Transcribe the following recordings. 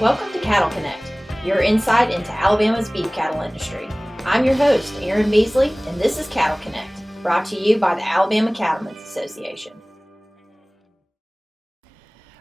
Welcome to Cattle Connect, your insight into Alabama's beef cattle industry. I'm your host, Erin Beasley, and this is Cattle Connect, brought to you by the Alabama Cattlemen's Association.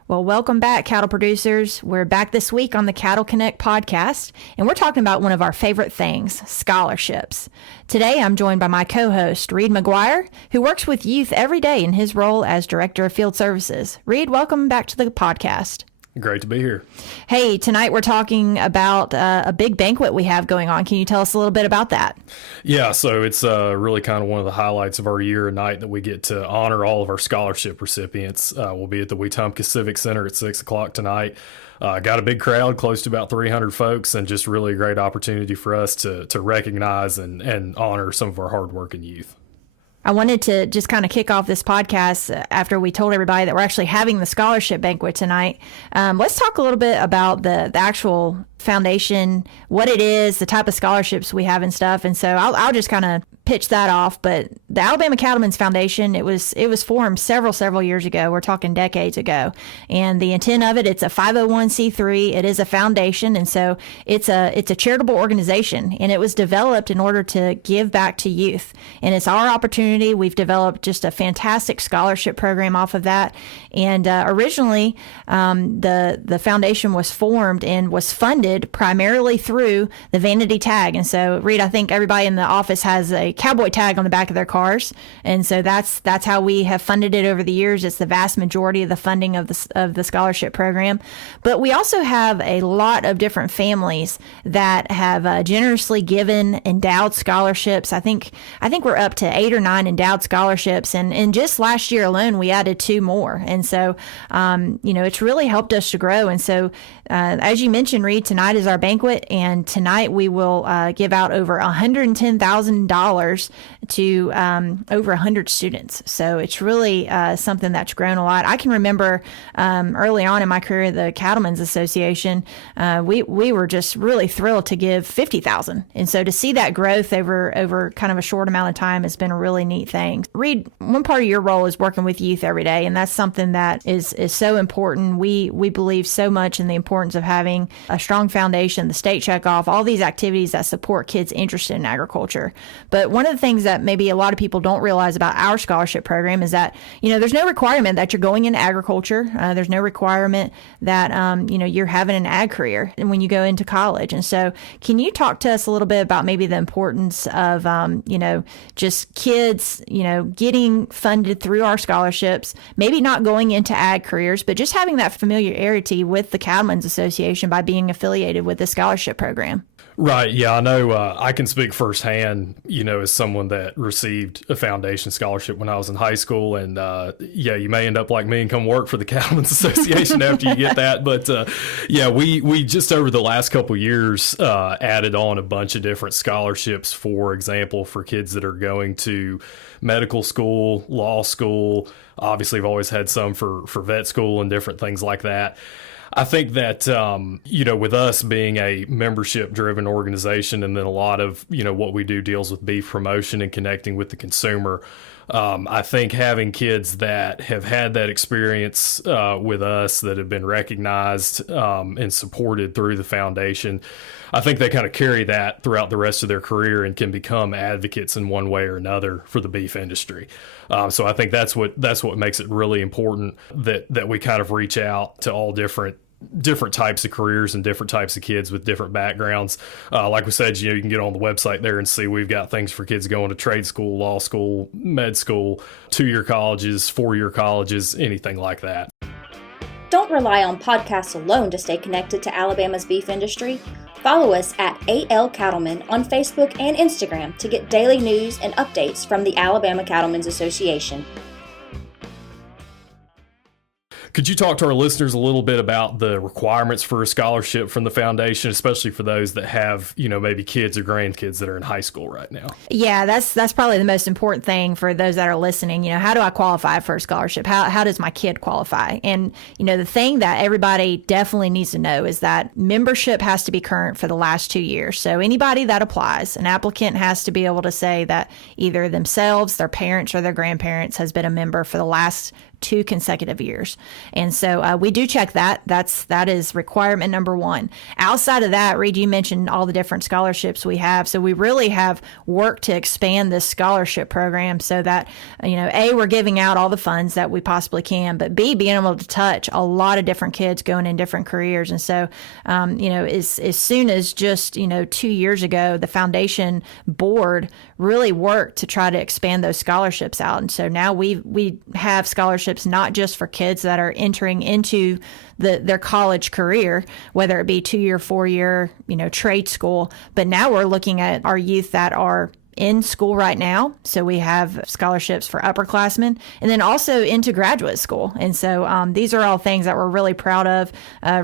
Well, welcome back, cattle producers. We're back this week on the Cattle Connect podcast, and we're talking about one of our favorite things, scholarships. Today, I'm joined by my co-host, Reid McGuire, who works with youth every day in his role as Director of Field Services. Reid, welcome back to the podcast. Great to be here. Hey, tonight we're talking about a big banquet we have going on. Can you tell us a little bit about that? Yeah, so it's really kind of one of the highlights of our year and night that we get to honor all of our scholarship recipients. We'll be at the Wetumpka Civic Center at 6 o'clock tonight. Got a big crowd, close to about 300 folks, and just really a great opportunity for us to recognize and honor some of our hardworking youth. I wanted to just kind of kick off this podcast after we told everybody that we're actually having the scholarship banquet tonight. Let's talk a little bit about the actual foundation, what it is, the type of scholarships we have and stuff. And so I'll just kind of pitch that off. But the Alabama Cattlemen's Foundation, it was formed several years ago. We're talking decades ago. And the intent of it, it's a 501c3. It is a foundation. And so it's a charitable organization. And it was developed in order to give back to youth. And it's our opportunity. We've developed just a fantastic scholarship program off of that. And originally, the foundation was formed and was funded primarily through the vanity tag. And so, Reid, I think everybody in the office has a cowboy tag on the back of their cars. And so that's how we have funded it over the years. It's the vast majority of the funding of the scholarship program. But we also have a lot of different families that have generously given endowed scholarships. I think we're up to 8 or 9 endowed scholarships. And just last year alone, we added 2 more. And so, it's really helped us to grow. And so, as you mentioned, Reid, tonight is our banquet, and tonight we will give out over $110,000 to over 100 students. So it's really something that's grown a lot. I can remember early on in my career at the Cattlemen's Association, we were just really thrilled to give $50,000. And so to see that growth over kind of a short amount of time has been a really neat thing. Reid, one part of your role is working with youth every day, and that's something that is so important. We believe so much in the importance of having a strong foundation, the state checkoff, all these activities that support kids interested in agriculture. But one of the things that maybe a lot of people don't realize about our scholarship program is that, there's no requirement that you're going into agriculture. There's no requirement that, you're having an ag career when you go into college. And so can you talk to us a little bit about maybe the importance of, just kids, getting funded through our scholarships, maybe not going into ag careers, but just having that familiarity with the Cattlemen's Association by being affiliated with the scholarship program? Right. Yeah, I know. I can speak firsthand, as someone that received a foundation scholarship when I was in high school. And you may end up like me and come work for the Cattlemen's Association after you get that. But we just over the last couple of years added on a bunch of different scholarships, for example, for kids that are going to medical school, law school. Obviously, we've always had some for vet school and different things like that. I think that, with us being a membership-driven organization, and then a lot of, what we do deals with beef promotion and connecting with the consumer, I think having kids that have had that experience with us, that have been recognized and supported through the foundation, I think they kind of carry that throughout the rest of their career and can become advocates in one way or another for the beef industry. So I think that's what makes it really important that we kind of reach out to all different types of careers and different types of kids with different backgrounds. Like we said, you can get on the website there and see we've got things for kids going to trade school, law school, med school, 2-year colleges, 4-year colleges, anything like that. Don't rely on podcasts alone to stay connected to Alabama's beef industry. Follow us at AL Cattlemen on Facebook and Instagram to get daily news and updates from the Alabama Cattlemen's Association. Could you talk to our listeners a little bit about the requirements for a scholarship from the foundation, especially for those that have, maybe kids or grandkids that are in high school right now? Yeah, that's probably the most important thing for those that are listening. How do I qualify for a scholarship? How does my kid qualify? And, the thing that everybody definitely needs to know is that membership has to be current for the last 2 years. So anybody that applies, an applicant has to be able to say that either themselves, their parents, or their grandparents has been a member for the last 2 consecutive years. And so we do check that. That is requirement number 1. Outside of that, Reid, you mentioned all the different scholarships we have. So we really have worked to expand this scholarship program so that, A, we're giving out all the funds that we possibly can, but B, being able to touch a lot of different kids going in different careers. And so, as soon as just, 2 years ago, the foundation board really worked to try to expand those scholarships out. And so now we have scholarships not just for kids that are entering into their college career, whether it be 2-year, 4-year, trade school, but now we're looking at our youth that are in school right now. So we have scholarships for upperclassmen and then also into graduate school. And so these are all things that we're really proud of.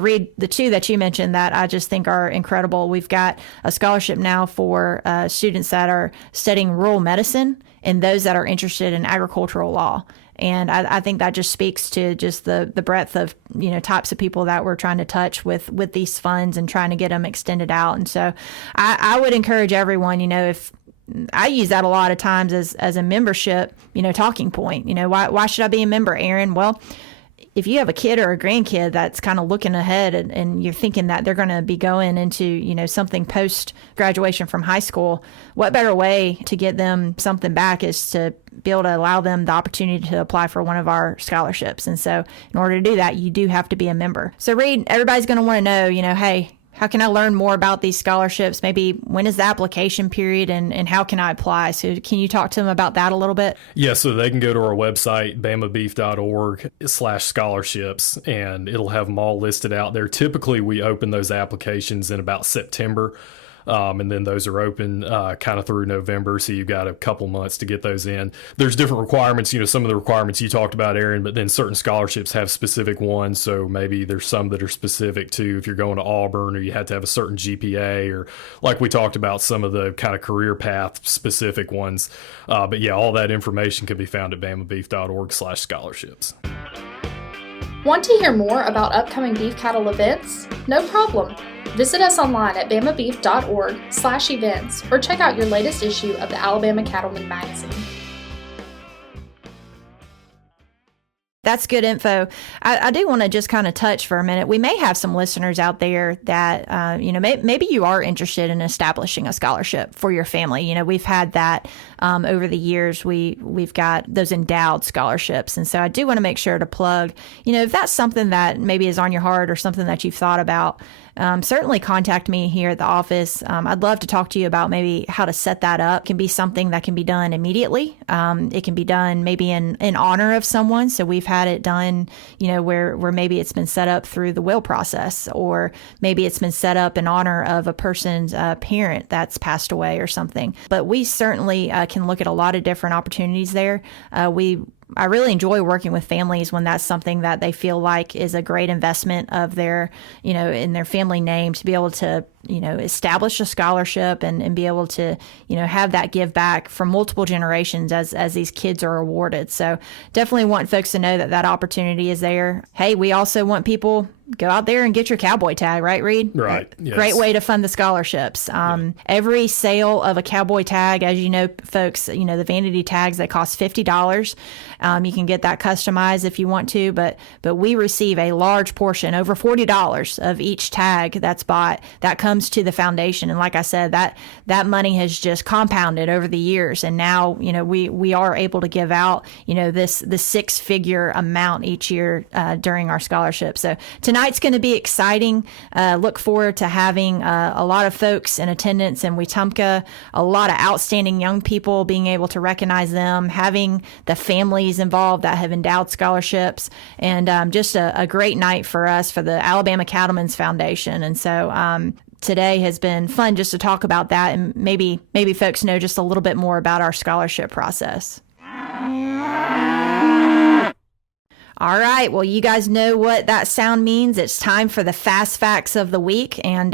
Reid, the 2 that you mentioned that I just think are incredible. We've got a scholarship now for students that are studying rural medicine and those that are interested in agricultural law. And I think that just speaks to just the breadth of, types of people that we're trying to touch with these funds and trying to get them extended out. And so I would encourage everyone, if I use that a lot of times as a membership, talking point. Why should I be a member, Erin? Well, if you have a kid or a grandkid that's kind of looking ahead and you're thinking that they're going to be going into, something post graduation from high school, what better way to get them something back is to be able to allow them the opportunity to apply for one of our scholarships. And so in order to do that, you do have to be a member. So Reid, everybody's going to want to know, hey, how can I learn more about these scholarships? Maybe when is the application period and how can I apply? So can you talk to them about that a little bit? Yeah, so they can go to our website, bamabeef.org/scholarships, and it'll have them all listed out there. Typically, we open those applications in about September. And then those are open kind of through November, so you've got a couple months to get those in. There's different requirements, some of the requirements you talked about, Erin, but then certain scholarships have specific ones, so maybe there's some that are specific to if you're going to Auburn or you had to have a certain GPA, or like we talked about, some of the kind of career path specific ones. But yeah, all that information can be found at bamabeef.org/scholarships. Want to hear more about upcoming beef cattle events? No problem. Visit us online at bamabeef.org/events or check out your latest issue of the Alabama Cattlemen magazine. That's good info. I do want to just kind of touch for a minute. We may have some listeners out there that, maybe you are interested in establishing a scholarship for your family. We've had that over the years. We've got those endowed scholarships. And so I do want to make sure to plug, if that's something that maybe is on your heart or something that you've thought about, certainly contact me here at the office. I'd love to talk to you about maybe how to set that up. It can be something that can be done immediately. It can be done maybe in honor of someone. So we've had it done, where maybe it's been set up through the will process, or maybe it's been set up in honor of a person's parent that's passed away or something. But we certainly can look at a lot of different opportunities there. I really enjoy working with families when that's something that they feel like is a great investment of their, in their family name, to be able to, establish a scholarship and be able to, have that give back from multiple generations as these kids are awarded. So definitely want folks to know that opportunity is there. Hey, we also want people go out there and get your cowboy tag, right, Reid? Right. Yes. Great way to fund the scholarships. Every sale of a cowboy tag, as you know, folks, the vanity tags, they cost $50. You can get that customized if you want to, but we receive a large portion, over $40 of each tag that's bought, that comes to the foundation. And like I said, that money has just compounded over the years. And now, we are able to give out, this 6-figure amount each year during our scholarship. So tonight's going to be exciting. Look forward to having a lot of folks in attendance in Wetumpka, a lot of outstanding young people, being able to recognize them, having the families involved that have endowed scholarships, and just a great night for us, for the Alabama Cattlemen's Foundation. And so today has been fun just to talk about that, and maybe folks know just a little bit more about our scholarship process. All right. Well, you guys know what that sound means. It's time for the fast facts of the week. And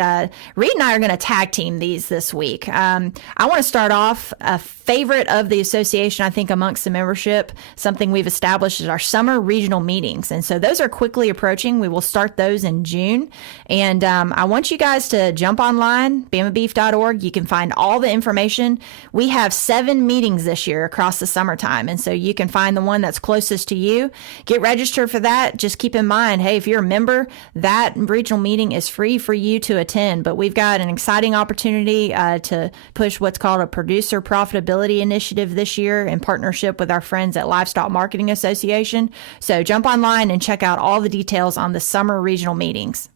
Reid and I are going to tag team these this week. I want to start off a favorite of the association, I think, amongst the membership. Something we've established is our summer regional meetings. And so those are quickly approaching. We will start those in June. And I want you guys to jump online, bamabeef.org. You can find all the information. We have 7 meetings this year across the summertime. And so you can find the one that's closest to you. Get register for that. Just keep in mind, hey, if you're a member, that regional meeting is free for you to attend. But we've got an exciting opportunity to push what's called a producer profitability initiative this year in partnership with our friends at Livestock Marketing Association. So jump online and check out all the details on the summer regional meetings.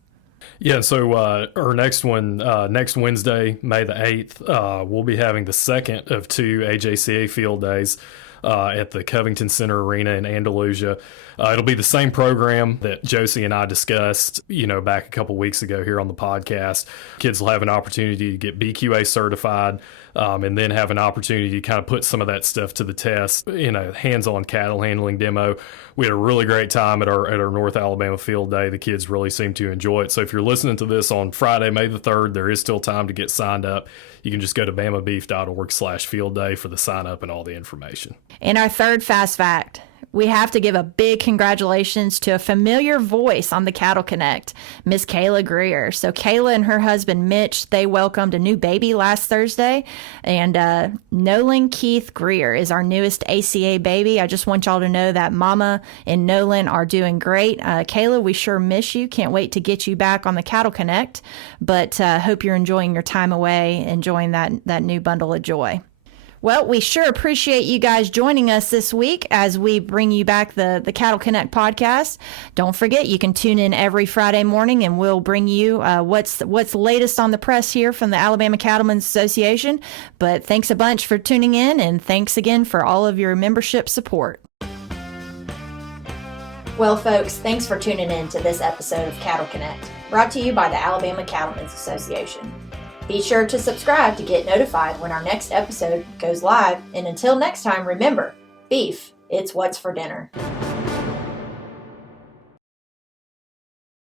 Yeah, so our next one, next Wednesday, May the 8th, we'll be having the second of 2 AJCA field days at the Covington Center Arena in Andalusia. It'll be the same program that Josie and I discussed, back a couple weeks ago here on the podcast. Kids will have an opportunity to get BQA certified, and then have an opportunity to kind of put some of that stuff to the test in a hands-on cattle handling demo. We had a really great time at our North Alabama field day. The kids really seem to enjoy it. So if you're listening to this on Friday, May the 3rd, there is still time to get signed up. You can just go to bamabeef.org/field day for the sign up and all the information. And our third fast fact, we have to give a big congratulations to a familiar voice on the Cattle Connect, Miss Kayla Greer. So Kayla and her husband, Mitch, they welcomed a new baby last Thursday. And Nolan Keith Greer is our newest ACA baby. I just want y'all to know that Mama and Nolan are doing great. Kayla, we sure miss you. Can't wait to get you back on the Cattle Connect. But hope you're enjoying your time away, enjoying that new bundle of joy. Well, we sure appreciate you guys joining us this week as we bring you back the Cattle Connect podcast. Don't forget, you can tune in every Friday morning and we'll bring you what's latest on the press here from the Alabama Cattlemen's Association. But thanks a bunch for tuning in, and thanks again for all of your membership support. Well, folks, thanks for tuning in to this episode of Cattle Connect, brought to you by the Alabama Cattlemen's Association. Be sure to subscribe to get notified when our next episode goes live. And until next time, remember, beef, it's what's for dinner.